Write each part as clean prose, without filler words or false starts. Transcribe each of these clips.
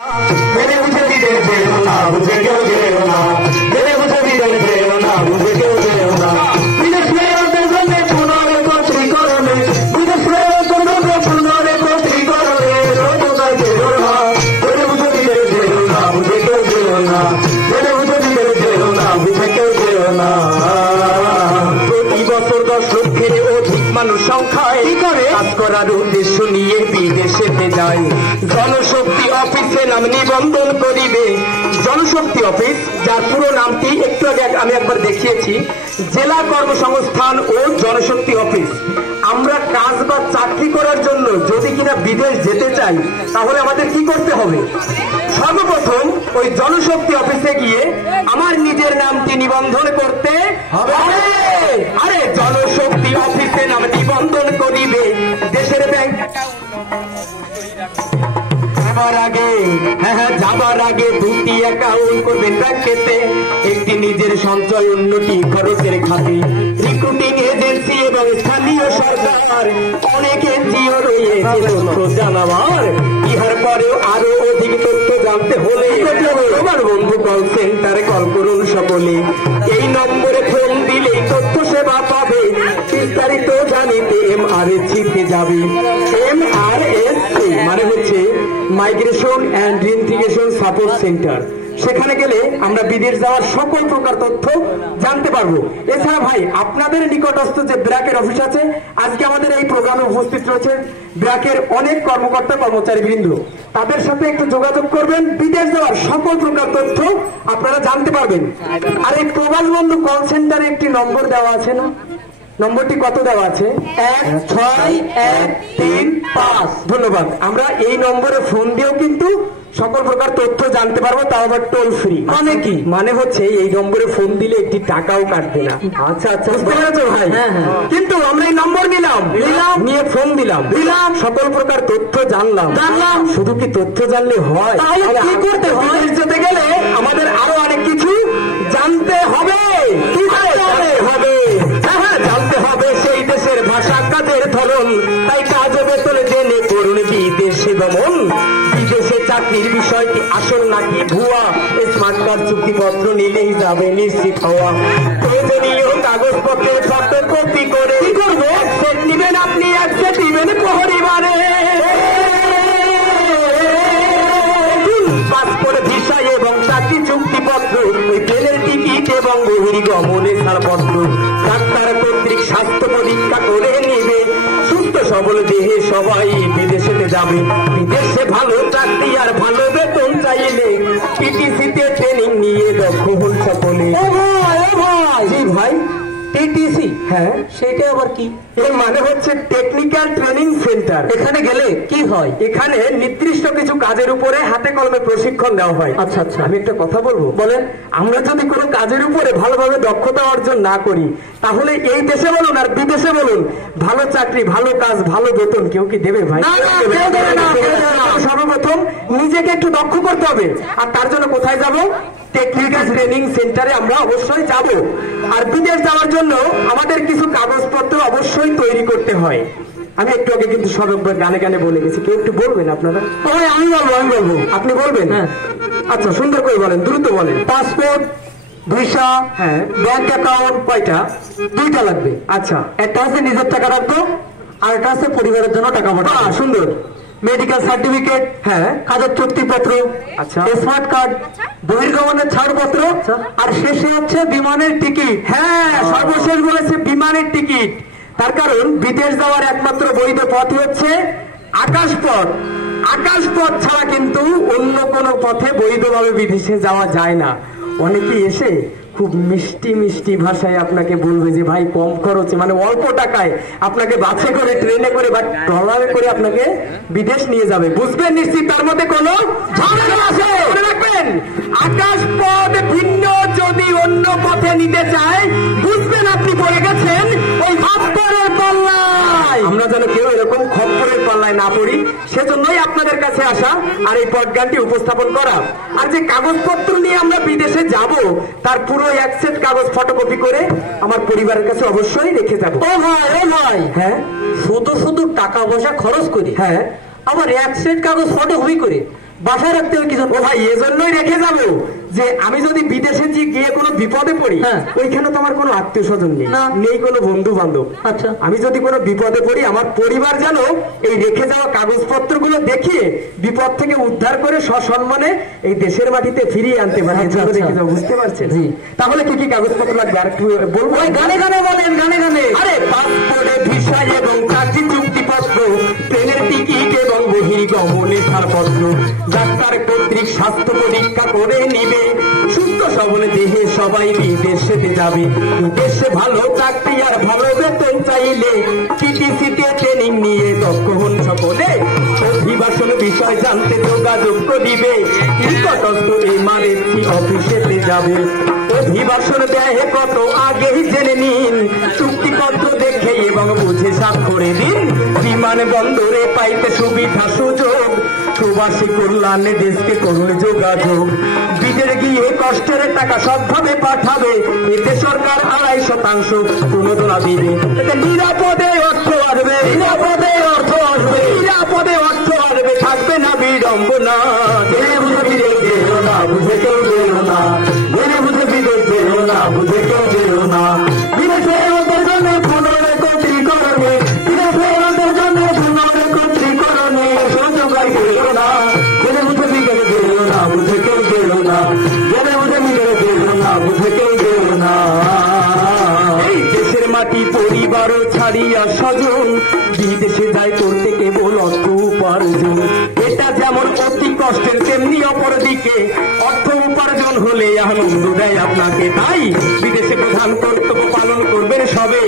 मेरे मुझे भी देते हो ना, मुझे क्यों दे हो ना, मेरे मुझे भी देते हो ना, मुझे क्यों दे हो ना, मुझे स्नेह करने पुनरे को त्रिकोणे, मुझे स्नेह करने पुनरे को त्रिकोणे, रोजो का दे हो ना, मेरे मुझे भी देते हो ना, मुझे क्यों दे हो ना, मेरे मुझे भी देते हो ना, मुझे क्यों दे हो ना। প্রতি বছর 10 লক্ষের অধিক মানুষ সংখ্যায় কাজ করার উদ্দেশ্য নিয়ে বিদেশেতে যায়। জনশক্তি অফিসে নাম নিবন্ধন করিবে। জনশক্তি অফিস, যার পুরো নামটি একটু আগে আমি একবার দেখিয়েছি, জেলা কর্মসংস্থান ও জনশক্তি অফিস। আমরা কাজ বা চাকরি করার জন্য যদি কিনা বিদেশ যেতে চাই, তাহলে আমাদের কি করতে হবে? সর্বপ্রথম ওই জনশক্তি অফিসে গিয়ে আমার নিজের নামটি নিবন্ধন করতে হবে। আরে জনশক্তি অফিসে নাম নিবন্ধন করিবে, দেশের ব্যাংক যাবার আগে দুটি অ্যাকাউন্ট করবেন ব্যাংকেতে, একটি নিজের সঞ্চয়, অন্যটি খরচের খাতে। রিক্রুটিং এজেন্সি এবং স্থানীয় সরকার অনেক এনজিও রয়েছে তথ্য জানাবার। ইহার পরেও আরো অধিক তথ্য জানতে হলে তোমার বন্ধু কল সেন্টারে কল করুন সকলে। এই নম্বরে ফোন দিলেই তথ্য সেবা পাবে। বিস্তারিত জানিতে MRSC-তে যাবে। MRSC মানে হচ্ছে migration and reintegration support centre. সেখানে গেলে আমরা বিদেশ যাওয়ার সকল প্রকার তথ্য জানতে পারবো। এছাড়া ভাই, আপনাদের নিকটস্থ যে ব্র্যাকের অফিস আছে, আজকে আমাদের এই প্রোগ্রামে উপস্থিত রয়েছে ব্র্যাকের অনেক কর্মকর্তা কর্মচারী বৃন্দ। তাদের সাথে একটু যোগাযোগ করবেন, বিদেশ যাওয়ার সকল প্রকার তথ্য আপনারা জানতে পারবেন। আর এই প্রবাস বন্ধু কল সেন্টারে একটি নম্বর দেওয়া আছে না? নম্বরটি কত দেওয়া আছে? 16135। ধন্যবাদ। আমরা এই নম্বরে ফোন দিয়েও কিন্তু সকল প্রকার তথ্য জানতে পারবো, তাও আবার টোল ফ্রি। মানে কি? মানে হচ্ছে এই নম্বরে ফোন দিলে একটি টাকাও কাটবে না। আচ্ছা আচ্ছা, বুঝতে পেরেছো ভাই? কিন্তু আমরা এই নম্বর নিলাম, নিয়ে ফোন দিলাম, সকল প্রকার তথ্য জানলাম। শুধু কি তথ্য জানলে হয়? তাহলে কি করতে হয়? যেতে গেলে আমাদের আরো অনেক কিছু জানতে হবে। কি হবে? জানতে হবে সেই দেশের ভাষা, কাজের ধরন, তাই কাজ বেতন জেনে করুন বিদেশে গমন। বিদেশে চাকরির বিষয়টি আসল নাকি ভুয়া, স্মার্ট কার্ড চুক্তিপত্র নিলেই যাবে নিশ্চিত হওয়া। প্রয়োজনীয় কাগজপত্রে ফটোকপি করে কি করবো? অ্যাকসেপ্ট নিবেন আপনি, অ্যাকসেপ্ট দিবেন পরিবারে। পাসপোর্ট, ভিসা এবং চাকরি চুক্তিপত্র, ট্রেনের টিকিট এবং বহির্গমনের ছাড়পত্র। ডাক্তার কর্তৃক স্বাস্থ্য পরীক্ষা করে নিবে। সুস্থ সবল দেহে সবাই বিদেশেতে যাবে। বিদেশে ভালো চাকরি আর ভালো বেতন চাইলে PTC-তে ট্রেনিং নিয়ে দক্ষ হন সকলে। জি ভাই, TTC? হ্যাঁ, সেটা আবার কি? এর মানে হচ্ছে টেকনিক্যাল ট্রেনিং সেন্টার। এখানে গেলে কি হয়? এখানে নির্দিষ্ট কিছু কাজের উপরে হাতে কলমে প্রশিক্ষণ দেওয়া হয়। আচ্ছা আচ্ছা, আমি একটা কথা বলবো। বলেন। আমরা যদি কোনো কাজের উপরে ভালোভাবে দক্ষতা অর্জন না করি, তাহলে এই দেশে বলুন আর বিদেশে বলুন, ভালো চাকরি, ভালো কাজ, ভালো বেতন কেউ কি দেবে ভাই? সর্বপ্রথম নিজেকে একটু দক্ষ করতে হবে। আর তার জন্য কোথায় যাব? টেকনিক্যাল ট্রেনিং সেন্টারে আমরা অবশ্যই যাব। আর বিদেশ যাওয়ার জন্য আমাদের কিছু কাগজপত্র অবশ্যই তৈরি করতে হয়। আমি একটু আগে কিন্তু সব গানে গানে বলে গেছি, কেউ একটু বলবেন আপনারা? আমি বলবো। আপনি বলবেন? হ্যাঁ। আচ্ছা, সুন্দর করে বলেন, দ্রুত বলেন। পাসপোর্ট, ভিসা, হ্যাঁ, ব্যাংক অ্যাকাউন্ট কয়টা? 2টা লাগবে। আচ্ছা, একটা আছে নিজের টাকা রাখবো, আর একটা আছে পরিবারের জন্য টাকা পাঠাবো। সুন্দর। মেডিকেল সার্টিফিকেট, হ্যাঁ, কাজের চুক্তিপত্র, আচ্ছা, স্মার্ট কার্ড, বহির্গমনের ছাড়পত্র, আর শেষে হচ্ছে বিমানের টিকিট। হ্যাঁ, সর্বশেষ বলেছে বিমানের টিকিট। তার কারণ বিদেশ যাওয়ার একমাত্র বৈধ পথই হচ্ছে আকাশপথ। আকাশপথ ছাড়া কিন্তু অন্য কোনো পথে বৈধভাবে বিদেশে যাওয়া যায় না। অনেকেই এসে খুব মিষ্টি মিষ্টি ভাষায় আপনাকে বলবে যে ভাই কম খরচে, মানে অল্প টাকায় আপনাকে বাসে করে, ট্রেনে করে বা ট্রলারে করে আপনাকে বিদেশ নিয়ে যাবে। বুঝবেন নিশ্চিত তার মধ্যে কোনো ঝামেলা আছে। মনে রাখবেন, আকাশপথ ভিন্ন যদি অন্য পথে নিতে চায়, বুঝবেন আপনি পড়ে গেছেন ওই খপ্পরের পাল্লায়। আমরা যেন কেউ এরকম খপ্পরের পাল্লায় না পড়ি, সেজন্যই আপনাদের কাছে আসা আর এই পডগানটি উপস্থাপন করা। আর যে কাগজপত্র নিয়ে আমরা বিদেশে যাব, তার পুরো এক সেট কাগজ ফটোকপি করে আমার পরিবারের কাছে অবশ্যই রেখে যাবো। ও ভাই, হ্যাঁ, শুধু শুধু টাকা পয়সা খরচ করি, হ্যাঁ, আবার এক সেট কাগজ ফটোকপি করে বাসায় রাখতে হবে কি জন্য? ও ভাই এজন্যই রেখে যাবো যে আমি যদি বিদেশে গিয়ে কোনো বিপদে পড়ি, ওইখানে তো আমার কোনো আত্মীয় স্বজন নেই, নেই কোনো বন্ধু বান্ধব। আচ্ছা, আমি যদি কোনো বিপদে পড়ি আমার পরিবার যেন এই রেখে যাওয়া কাগজপত্র গুলো দেখিয়ে বিপদ থেকে উদ্ধার করে সসম্মানে এই দেশের মাটিতে ফিরিয়ে আনতে পারে। রেখে যাবো, বুঝতে পারছেন? তাহলে কি কি কাগজপত্র লাগবে আর একটু বলবো? গানে গানে বলেন, গানে গানে। আরে পাসপোর্টে ভিসা এবং চাকরি চুক্তিপত্র, ট্রেনের টিকিট এবং বহির্গমনের ছাড়পত্র, ডাক্তার কর্তৃক স্বাস্থ্য পরীক্ষা করে নিবে, সুস্থ সবল দেহে সবাই বিদেশে যাবে, দেশে ভালো চাকরি আর ভালো বেতন চাইলে টিটিসিতে ট্রেনিং নিয়ে দক্ষ হন সকলে, অভিবাসন বিষয় জানতে যোগাযোগ করিবে, নিকটস্থ এমআরএসি অফিসেতে যাবে, অভিবাসন দেয় কত আগেই জেনে নিন, চুক্তিপত্র দেখে এবং বুঝে স্বাক্ষরে দিন, বিমানবন্দরে পাইতে সুবিধা সুযোগ, প্রবাসী কল্যাণে দেশকে করলে যোগাযোগ, বিদেশে গিয়ে কষ্টের টাকা সবভাবে পাঠাবে, এতে সরকার 2.5% প্রণোদনা দিবে, এতে নিরাপদে অর্থ আসবে, নিরাপদে অর্থ আসবে, নিরাপদে অর্থ আসবে, থাকবে না বিড়ম্বনা, জেনে বুঝে বিদেশ যেও না, বুঝে কেউ যেও না, জেনে বুঝে বিদেশ যেও না, বুঝে কেউ যেও না, বিদেশে ওদের জন্য পুনরেকত্রীকরণে, বিদেশে ওদের জন্য পুনরেকত্রীকরণে সুযোগ যেও না, জেনে বুঝে বিদেশ যেও না, বুঝে কেউ যেও না, জেনে বুঝে বিদেশ যেও না, বুঝে কেউ যেও না। এই দেশের মাটি পরিবারও ছাড়িয়া স্বজন, বিদেশে যায় করতে কেবল অর্থ উপার্জন, এটা যেমন অতি কষ্টের তেমনি অপরদিকে অর্থ উপার্জন হলে আনন্দ দেয় আপনাকে, তাই বিদেশে প্রধান কর্তব্য পালন করবেন সবে,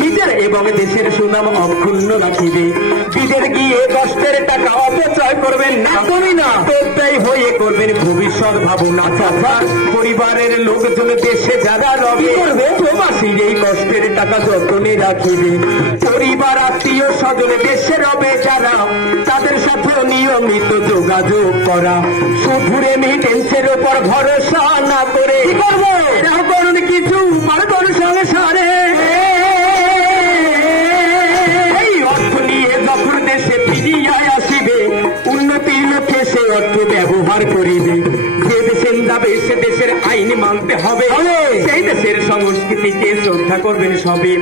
নিজের এবং দেশের সুনাম অক্ষুণ্ণ রাখিবে, বিদেশ গিয়ে কষ্টের টাকা অপচয় করবেন না, করি না প্রত্যয় হয়ে করবেন ভবিষ্যৎ ভাবনা, পরিবারের লোকজন দেশে যারা রবে করবে প্রবাসীর এই কষ্টের টাকা যত্নে রাখিবে, পরিবার আত্মীয় স্বজন দেশে রবে যারা তাদের সাথে নিয়মিত যোগাযোগ করা, শুধু রেমিটেন্সের উপর ভরসা না করে কি করবো এরা করুন কিছু উপার্জন সংসারে, এই অর্থ নিয়ে যখন দেশে ফিরিয়া আসিবে উন্নতির লক্ষ্যে সে অর্থ ব্যবহার করিবে, যে দেশে যাবে সে দেশের আইন মানতে হবে, সেই দেশের সংস্কৃতিকে শ্রদ্ধা করবেন সবে,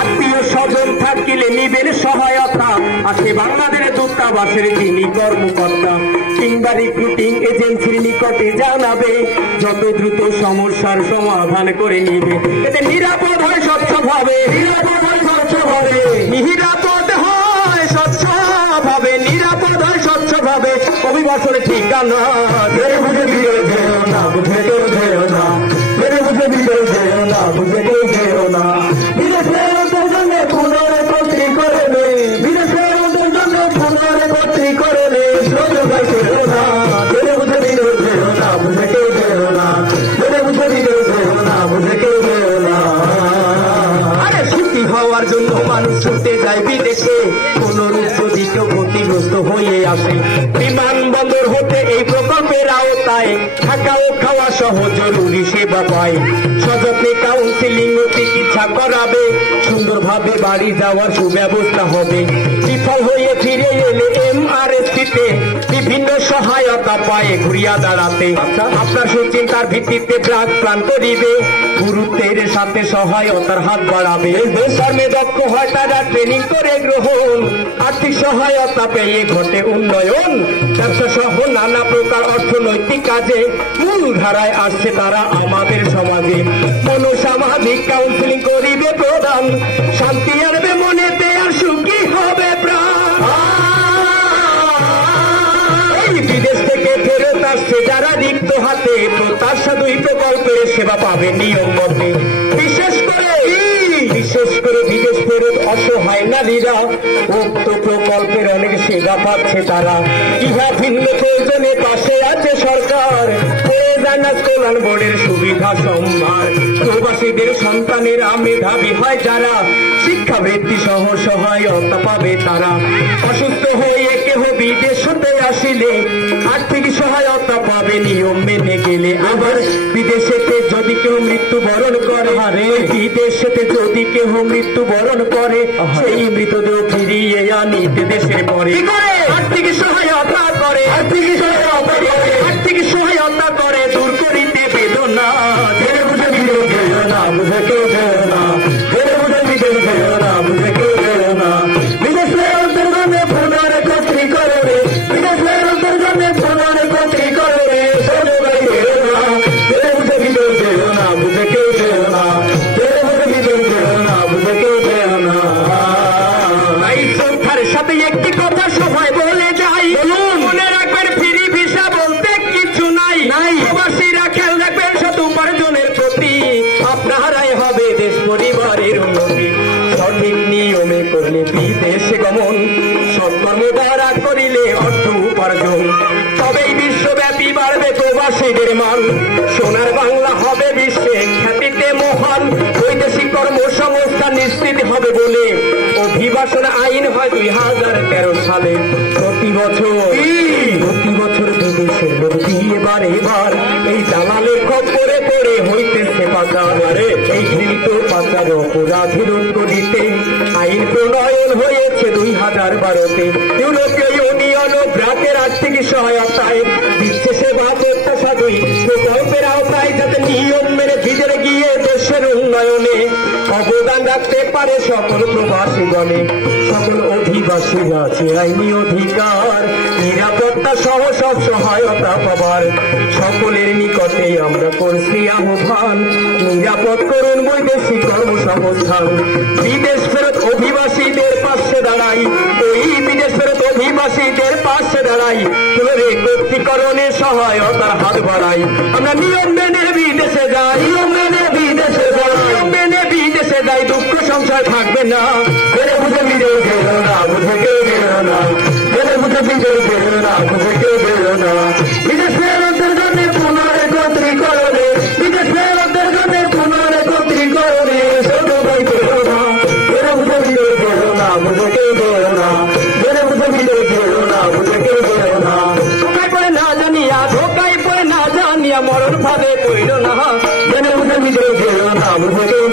আত্মীয় স্বজন থাকিলে নিবেন সহায়তা, আসে বাংলাদেশ দূতাবাসের যিনি কর্মকর্তা কিংবা রিক্রুটিং এজেন্সির নিকটে জানাবে, যত দ্রুত সমস্যার সমাধান করে নিবে, এতে নিরাপদ হয় স্বচ্ছভাবে, নিরাপদ হয় স্বচ্ছভাবে, নিরাপদ হয় স্বচ্ছভাবে, নিরাপদ হয় স্বচ্ছভাবে, অভিবাসনের ঠিকানা জেনে বুঝে বিদেশ যেও না, বুঝে কেউ যেও না, জেনে বুঝে বিদেশ যেও না, বুঝে কেউ যেও না, বিদেশে ওদের জন্য পুনরেকত্রীকরণে, বিদেশে ওদের জন্য পুনরেকত্রীকরণে সুযোগ যেও না, জেনে বুঝে বিদেশ যেও না, বুঝে কেউ যেও না, জেনে বুঝে বিদেশ যেও না, বুঝে কেউ যেও না। আরে সুখী হওয়ার জন্য মানুষ ছুটে যায় বিদেশে, কোন রূপ যদি কেউ ক্ষতিগ্রস্ত হয়ে আসে, বিমানবন্দর হতে এই প্রকল্পের আওতায় থাকা ও খাওয়া সহ জরুরি সেবা পায়, সযত্নে কাউন্সিলিং ও চিকিৎসা করাবে, সুন্দরভাবে বাড়ি যাওয়ার সুব্যবস্থা হবে, বিফল হয়ে ফিরে এলে এমআরএসিতে বিভিন্ন সহায়তা পায় ঘুরিয়া দাঁড়াতে, আপনার সুচিন্তার ভিত্তিতে ব্রাক প্ল্যান করিবে, গুরুত্বের সাথে সহায়তার হাত বাড়াবে, দেশে দক্ষ হয় তারা ট্রেনিং করে গ্রহণ, আর্থিক সহায়তা পেয়ে ঘটে উন্নয়ন, ব্যবসা সহ নানা প্রকার অর্থনৈতিক কাজে মূল ধারায় আসছে তারা আমাদের সমাজে, মনোসামাজিক কাউন্সিলিং করিবে প্রদান, শান্তি আনবে মনেতে আর সুখী হবে প্রাণ, এই বিদেশ থেকে ফেরত আসছে যারা রিক্ত হাতে প্রত্যাশা দুই প্রকল্পের সেবা পাবে নিয়ম মতে, বিশেষ করে বিদেশ ফেরত অসহায় নারীরা উক্ত প্রকল্পের অনেক সেবা পাচ্ছে তারা, ইহা ভিন্ন প্রয়োজনে পাশে আছে সরকার, কল্যাণ বোর্ডের সুবিধা সম্ভার, প্রবাসীদের সন্তানেরা মেধাবী হয় যারা শিক্ষাবৃত্তি সহ সহায়তা পাবে তারা, অসুস্থ হয়ে কেহ বিদেশ হতে আসিলে আর্থিক সহায়তা পাবে নিয়ম মেনে গেলে, আবার বিদেশেতে যদি কেউ মৃত্যুবরণ করে, বিদেশেতে যদি কেউ মৃত্যুবরণ করে সেই মৃতদেহ ফিরিয়ে আনিতে দেশের পরে আর্থিক সহায়তা করে, আর্থিক সহায়তা অভিবাসীদের মান, সোনার বাংলা হবে বিশ্বে খ্যাতিতে মহান, বৈদেশিক কর্মসংস্থান নিশ্চিত হবে বলে অভিবাসন আইন হয় 2013 সালে। প্রতি বছর বিদেশের লোক এবার এই দালালের খপ্পরে পড়ে হইতেছে পাচার। এই ঘৃণিত পাচার অপরাধীর উদ্গতিতে আইন প্রণয়ন হয়েছে 2012-তে। ইউরোপীয় ইউনিয়ন ও ব্র্যাকের আর্থিক সহায়তায় দিচ্ছে সেবা প্রত্যাশাদী প্রকল্পের আওতায়, যাতে নিয়ম মেনে ভিতরে গিয়ে দেশের উন্নয়নে অবদান রাখতে পারে সকল প্রবাসীগণে। সকল অধিবাসীরা আছে আইনি অধিকার, নিরাপত্তা সহ সব সহায়তা পাবার। সকলের নিকটে আমরা করছি আহ্বান, নিরাপদ করুন বৈদেশিক কর্মসংস্থান। বিদেশ ফেরত অভিবাসীদের পাশে দাঁড়াই, ওই বিদেশ ফেরত অভিবাসীদের পাশে দাঁড়াই, তুলে কর্তৃকরণের সহায়তার হাত বাড়াই। আমরা নিয়ম মেনে বিদেশে যাই, নিয়ম মেনে বিদেশে যাই, নিয়ম মেনে বিদেশে যাই, দুঃখ সংসার থাকবে না। বেড়ে বুঝে বিদেশ গেল না, বুঝে কেউ গেল না, বেড়ে বুঝে বিদেশ গেল না, বুঝে কেউ গেল না। বিদেশ ফেরতের জন্য পুনরেকত্রীকরণে, বিদেশ ফেরতের জন্য পুনরেকত্রীকরণে ছোট ভাই গেল না, বেড়ে বুঝে বিদেশ গেল না, বুঝে কেউ গেল না, বেড়ে বুঝে বিদেশ গেল না, বুঝে কেউ গেল না। ধোকায় পড়ে না জানিয়া, ধোকায় পড়ে না জানিয়া মরণ ভাবে পড়ল না, বেড়ে বুঝে বিদেশ গেল না, বুঝে কেউ